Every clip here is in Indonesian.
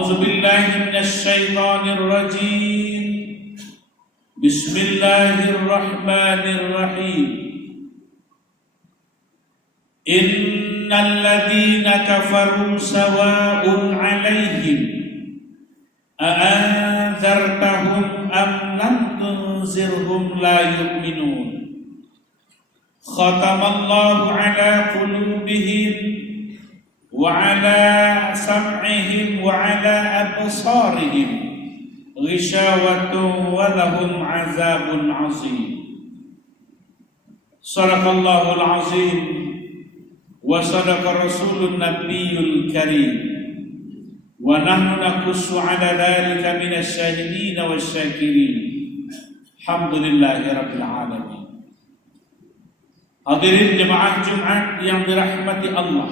أعوذ بالله من الشيطان الرجيم بسم الله الرحمن الرحيم إن الذين كفروا سواء عليهم أأنذرتهم أم لم تنذرهم لا يؤمنون ختم الله على قلوبهم وعلى سمعهم وعلى أبصارهم غشاوة ولهم عذاب عظيم صدق الله العظيم وصدق رسول النبي الكريم ونحن نقص على ذلك من الشاهدين والشاكرين الحمد لله رب العالمين. Hadirin jemaah Jumat yang dirahmati Allah,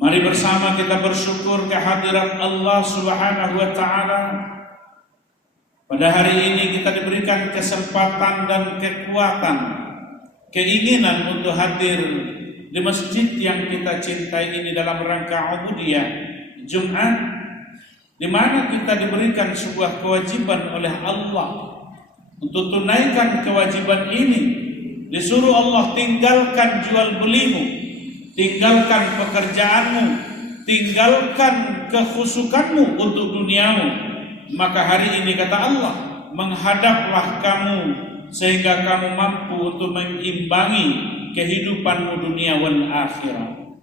mari bersama kita bersyukur kehadirat Allah Subhanahu wa Ta'ala. Pada hari ini kita diberikan kesempatan dan kekuatan, keinginan untuk hadir di masjid yang kita cintai ini dalam rangka ubudiyah Jumat, di mana kita diberikan sebuah kewajiban oleh Allah untuk tunaikan kewajiban ini. Disuruh Allah tinggalkan jual belimu, tinggalkan pekerjaanmu, tinggalkan kekhusukanmu untuk duniamu. Maka hari ini kata Allah, menghadaplah kamu sehingga kamu mampu untuk mengimbangi kehidupanmu dunia wal akhirat.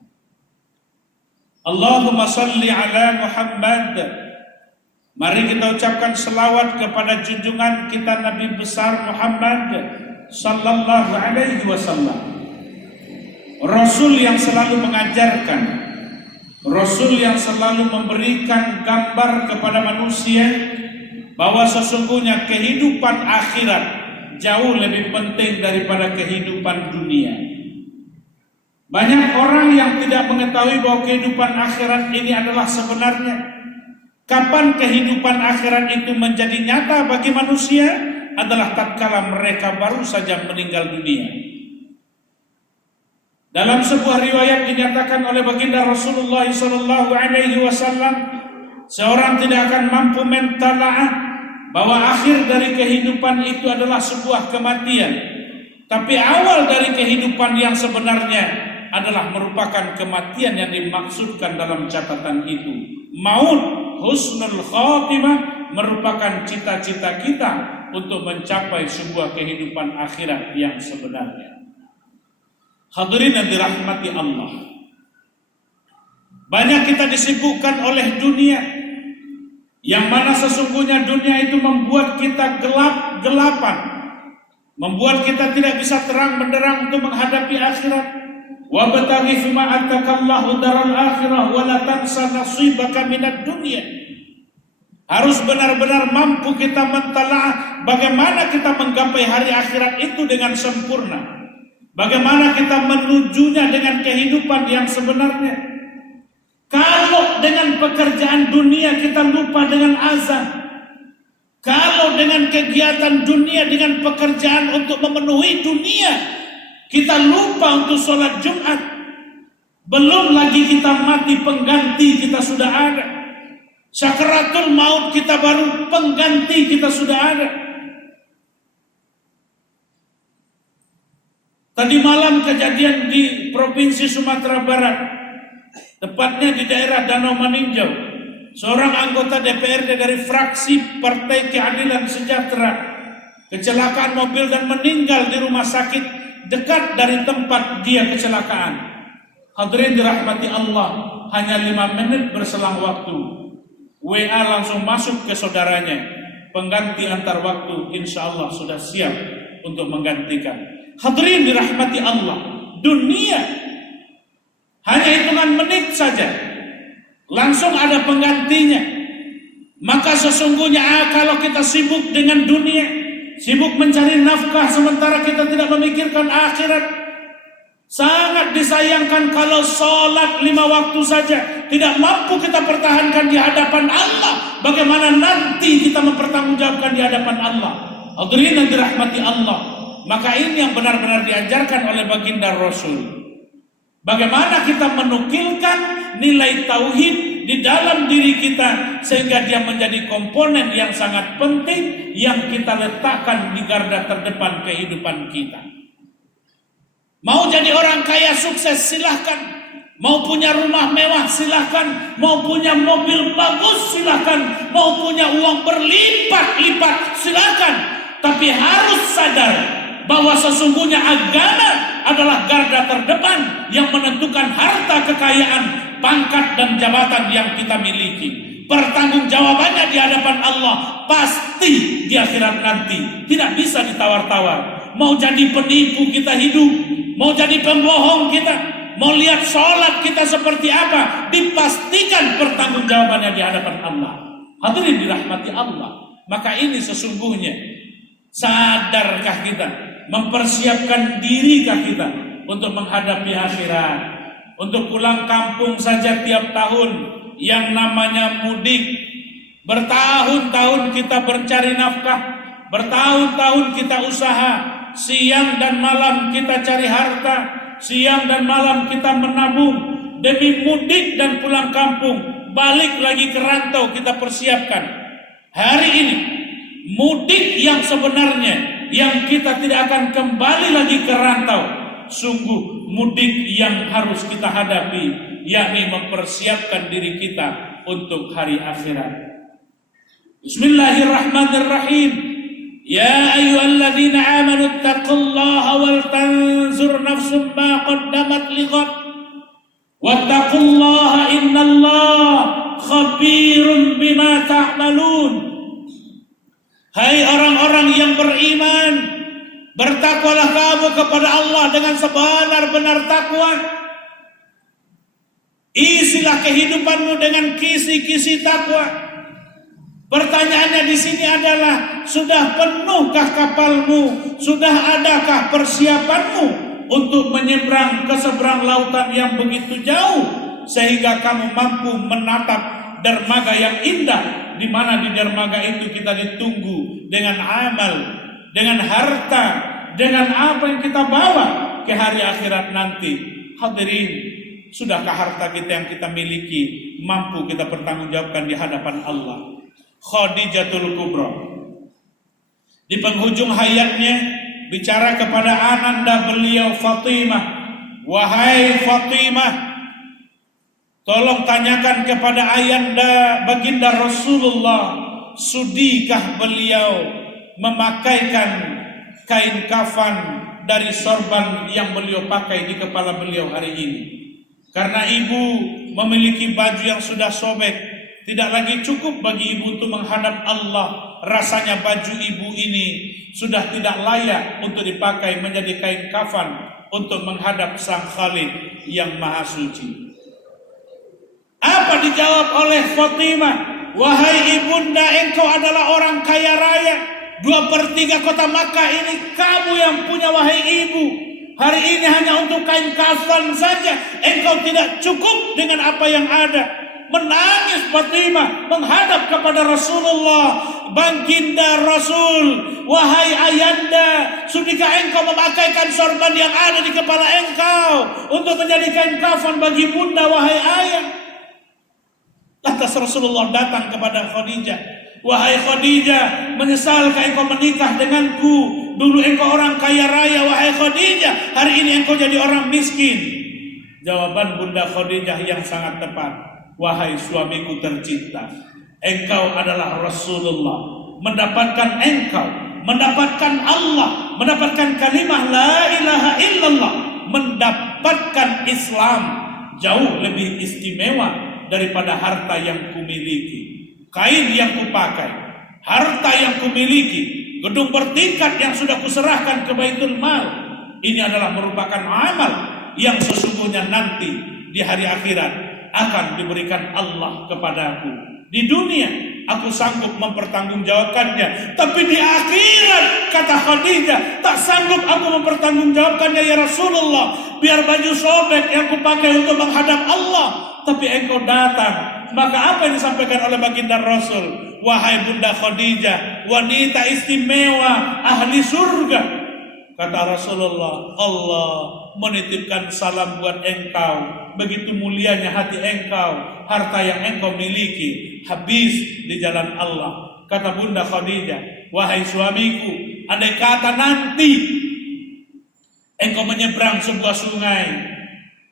Allahumma salli ala Muhammad. Mari kita ucapkan selawat kepada junjungan kita Nabi besar Muhammad sallallahu alaihi wasallam, Rasul yang selalu mengajarkan, Rasul yang selalu memberikan gambar kepada manusia bahwa sesungguhnya kehidupan akhirat jauh lebih penting daripada kehidupan dunia. Banyak orang yang tidak mengetahui bahwa kehidupan akhirat ini adalah sebenarnya. Kapan kehidupan akhirat itu menjadi nyata bagi manusia adalah tatkala mereka baru saja meninggal dunia. Dalam sebuah riwayat dinyatakan oleh baginda Rasulullah SAW, seorang tidak akan mampu mentalaah bahwa akhir dari kehidupan itu adalah sebuah kematian, tapi awal dari kehidupan yang sebenarnya adalah merupakan kematian yang dimaksudkan dalam catatan itu. Maut husnul khatimah merupakan cita-cita kita untuk mencapai sebuah kehidupan akhirat yang sebenarnya. Hadirin yang dirahmati Allah, banyak kita disibukkan oleh dunia, yang mana sesungguhnya dunia itu membuat kita gelap-gelapan, membuat kita tidak bisa terang benderang untuk menghadapi akhirat. Wa bataghi fima atakallahu daral akhirah wa la tansa nasibaka minad dunya. Harus benar-benar mampu kita mentalaah bagaimana kita menggapai hari akhirat itu dengan sempurna, bagaimana kita menujunya dengan kehidupan yang sebenarnya. Kalau dengan pekerjaan dunia kita lupa dengan azan, kalau dengan kegiatan dunia, dengan pekerjaan untuk memenuhi dunia kita lupa untuk sholat Jumat, belum lagi kita mati pengganti kita sudah ada. Sakaratul maut kita baru, pengganti kita sudah ada. Tadi malam kejadian di Provinsi Sumatera Barat, tepatnya di daerah Danau Maninjau. Seorang anggota DPRD dari fraksi Partai Keadilan Sejahtera kecelakaan mobil dan meninggal di rumah sakit dekat dari tempat dia kecelakaan. Hadirin dirahmati Allah, hanya 5 menit berselang waktu, WA langsung masuk ke saudaranya, pengganti antar waktu insya Allah sudah siap untuk menggantikan. Hadirin dirahmati Allah, dunia hanya hitungan menit saja langsung ada penggantinya. Maka sesungguhnya kalau kita sibuk dengan dunia, sibuk mencari nafkah sementara kita tidak memikirkan akhirat, sangat disayangkan kalau sholat 5 waktu saja tidak mampu kita pertahankan di hadapan Allah. Bagaimana nanti kita mempertanggungjawabkan di hadapan Allah? Hadirin yang dirahmati Allah, maka ini yang benar-benar diajarkan oleh baginda Rasul. Bagaimana kita menukilkan nilai tauhid, di dalam diri kita sehingga dia menjadi komponen yang sangat penting yang kita letakkan di garda terdepan kehidupan kita. Mau jadi orang kaya sukses silahkan, mau punya rumah mewah silahkan, mau punya mobil bagus silahkan, mau punya uang berlipat-lipat silahkan, tapi harus sadar bahwa sesungguhnya agama adalah garda terdepan yang menentukan harta kekayaan, pangkat dan jabatan yang kita miliki. Pertanggungjawabannya di hadapan Allah pasti di akhirat nanti, tidak bisa ditawar-tawar. Mau jadi penipu kita hidup, mau jadi pembohong kita, mau lihat sholat kita seperti apa, dipastikan pertanggungjawabannya di hadapan Allah. Hadirin dirahmati Allah, maka ini sesungguhnya sadarkah kita, mempersiapkan dirikah kita untuk menghadapi akhirat, untuk pulang kampung saja tiap tahun yang namanya mudik. Bertahun-tahun kita mencari nafkah, bertahun-tahun kita usaha, siang dan malam kita cari harta, siang dan malam kita menabung demi mudik dan pulang kampung, balik lagi ke rantau kita persiapkan. Hari ini mudik yang sebenarnya yang kita tidak akan kembali lagi ke rantau, sungguh mudik yang harus kita hadapi, yakni mempersiapkan diri kita untuk hari akhirat. Bismillahirrahmanirrahim. Ya ayyuhalladzina amanu taqullaha wal tanzur nafsum ma qaddamat lighad wattaqullaha innallaha khabirun bima ta'malun. Hai orang-orang yang beriman, bertakwalah kamu kepada Allah dengan sebenar-benar takwa. Isilah kehidupanmu dengan kisi-kisi takwa. Pertanyaannya di sini adalah, sudah penuhkah kapalmu? Sudah adakah persiapanmu untuk menyeberang ke seberang lautan yang begitu jauh sehingga kamu mampu menatap dermaga yang indah, di mana di dermaga itu kita ditunggu dengan amal, dengan harta, dengan apa yang kita bawa ke hari akhirat nanti. Hadirin, sudahkah harta kita yang kita miliki mampu kita pertanggungjawabkan di hadapan Allah? Khadijatul Kubra di penghujung hayatnya bicara kepada ananda beliau Fatimah, wahai Fatimah, tolong tanyakan kepada ayanda baginda Rasulullah, sudikah beliau memakaikan kain kafan dari sorban yang beliau pakai di kepala beliau hari ini. Karena ibu memiliki baju yang sudah sobek, tidak lagi cukup bagi ibu untuk menghadap Allah. Rasanya baju ibu ini sudah tidak layak untuk dipakai menjadi kain kafan untuk menghadap Sang Khalik yang Maha Suci. Apa dijawab oleh Fatimah? Wahai ibunda, engkau adalah orang kaya raya. 2/3 kota Makkah ini kamu yang punya, wahai ibu. Hari ini hanya untuk kain kafan saja engkau tidak cukup dengan apa yang ada. Menangis Fatimah menghadap kepada Rasulullah, baginda Rasul, wahai ayanda, sudikah engkau memakaikan sorban yang ada di kepala engkau untuk menjadi kain kafan bagi bunda, wahai ayah? Lantas Rasulullah datang kepada Khadijah, wahai Khadijah, menyesalkah engkau menikah denganku? Dulu engkau orang kaya raya, wahai Khadijah, hari ini engkau jadi orang miskin. Jawaban bunda Khadijah yang sangat tepat, wahai suamiku tercinta, engkau adalah Rasulullah. Mendapatkan engkau, mendapatkan Allah, mendapatkan kalimah la ilaha illallah, mendapatkan Islam jauh lebih istimewa daripada harta yang kumiliki. Kain yang kupakai, harta yang kumiliki, gedung bertingkat yang sudah kuserahkan ke Baitul Mal, ini adalah merupakan amal yang sesungguhnya nanti di hari akhirat akan diberikan Allah kepadaku. Di dunia aku sanggup mempertanggungjawabkannya, tapi di akhirat, kata Khadijah, tak sanggup aku mempertanggungjawabkannya ya Rasulullah. Biar baju sobek yang kupakai untuk menghadap Allah, tapi engkau datang. Maka apa yang disampaikan oleh baginda Rasul? Wahai bunda Khadijah, wanita istimewa ahli surga, Kata Rasulullah, Allah menitipkan salam buat engkau. Begitu mulianya hati engkau, harta yang engkau miliki habis di jalan Allah. Kata Bunda Khadijah, wahai suamiku, andai kata nanti engkau menyeberang sebuah sungai,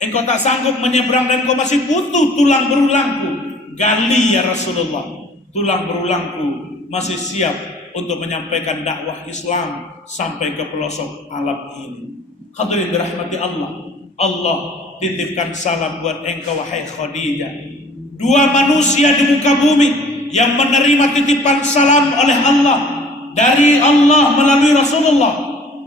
engkau tak sanggup menyeberang dan engkau masih butuh tulang berulangku, gali ya Rasulullah, tulang berulangku masih siap untuk menyampaikan dakwah Islam sampai ke pelosok alam ini. Hadirin dirahmati Allah, Allah titipkan salam buat engkau wahai Khadijah. Dua manusia di muka bumi yang menerima titipan salam oleh Allah dari Allah melalui Rasulullah,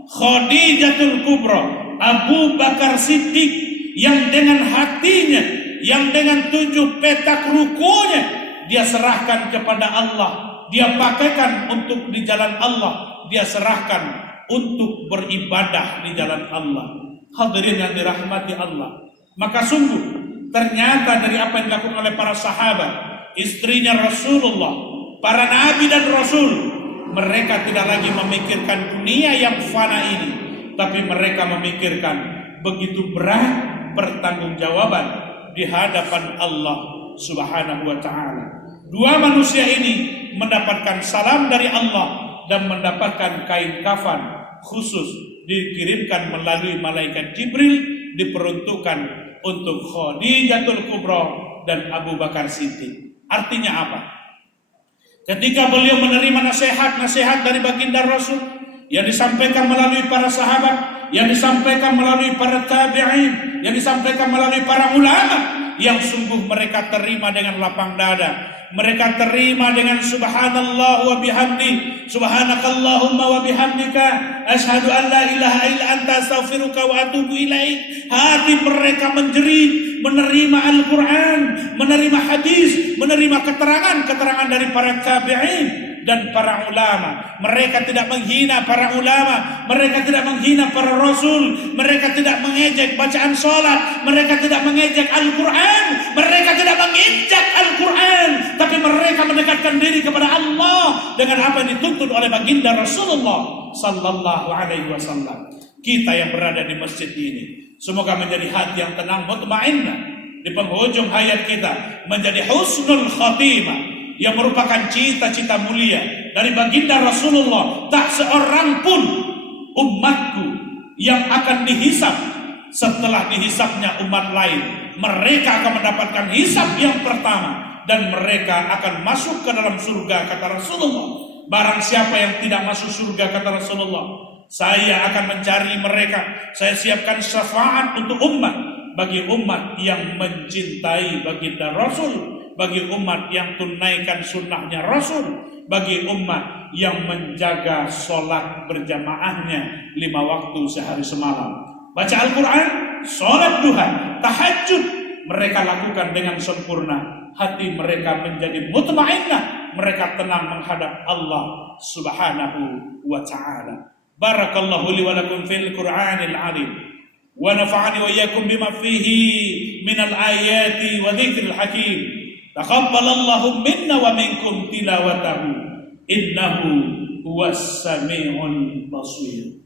Khadijatul Kubra, Abu Bakar Siddiq, yang dengan hatinya, yang dengan 7 petak rukunya dia serahkan kepada Allah, dia pakaikan untuk di jalan Allah, dia serahkan untuk beribadah di jalan Allah. Hadirin yang dirahmati Allah, maka sungguh ternyata dari apa yang dilakukan oleh para sahabat, istrinya Rasulullah, para nabi dan rasul, mereka tidak lagi memikirkan dunia yang fana ini, tapi mereka memikirkan begitu berat pertanggungjawaban di hadapan Allah Subhanahu wa ta'ala. Dua manusia ini mendapatkan salam dari Allah dan mendapatkan kain kafan khusus dikirimkan melalui malaikat Jibril, diperuntukkan untuk Khadijatul Kubra dan Abu Bakar Siddiq. Artinya apa? Ketika beliau menerima nasihat-nasihat dari baginda Rasul yang disampaikan melalui para sahabat, yang disampaikan melalui para tabi'in, yang disampaikan melalui para ulama, yang sungguh mereka terima dengan lapang dada. Mereka terima dengan subhanallah wa bihamdi, subhanakallahumma wa bihamdika, asyhadu an la ilaha illa anta astaghfiruka wa atubu ilaik. Hati mereka menjerit menerima Al-Quran, menerima hadis, menerima keterangan-keterangan dari para tabi'in dan para ulama. Mereka tidak menghina para ulama, mereka tidak menghina para rasul, mereka tidak mengejek bacaan sholat, mereka tidak mengejek Al-Quran, mereka tidak menginjak Al-Quran, tapi mereka mendekatkan diri kepada Allah dengan apa yang dituntut oleh baginda Rasulullah sallallahu alaihi wasallam. Kita yang berada di masjid ini, semoga menjadi hati yang tenang, mutmainnah. Di penghujung hayat kita menjadi husnul khatimah, yang merupakan cita-cita mulia dari baginda Rasulullah. Tak seorang pun umatku yang akan dihisab setelah dihisabnya umat lain. Mereka akan mendapatkan hisab yang pertama dan mereka akan masuk ke dalam surga, kata Rasulullah. Barang siapa yang tidak masuk surga, kata Rasulullah, saya akan mencari mereka, saya siapkan syafaat untuk umat, bagi umat yang mencintai baginda Rasul, bagi umat yang tunaikan sunnahnya Rasul, bagi umat yang menjaga sholat berjamaahnya 5 waktu sehari semalam. Baca Al-Quran, sholat duha, tahajud, mereka lakukan dengan sempurna. Hati mereka menjadi mutmainnah, mereka tenang menghadap Allah Subhanahu wa ta'ala. Barakallahu li wa lakum fil Qur'anil azim, wa nafa'ani wa iyyakum bima fihi minal ayati wa dzikril hakim. Taqabbalallahu minna wa minkum tilawatahu, innahu huwas sami'ul basir.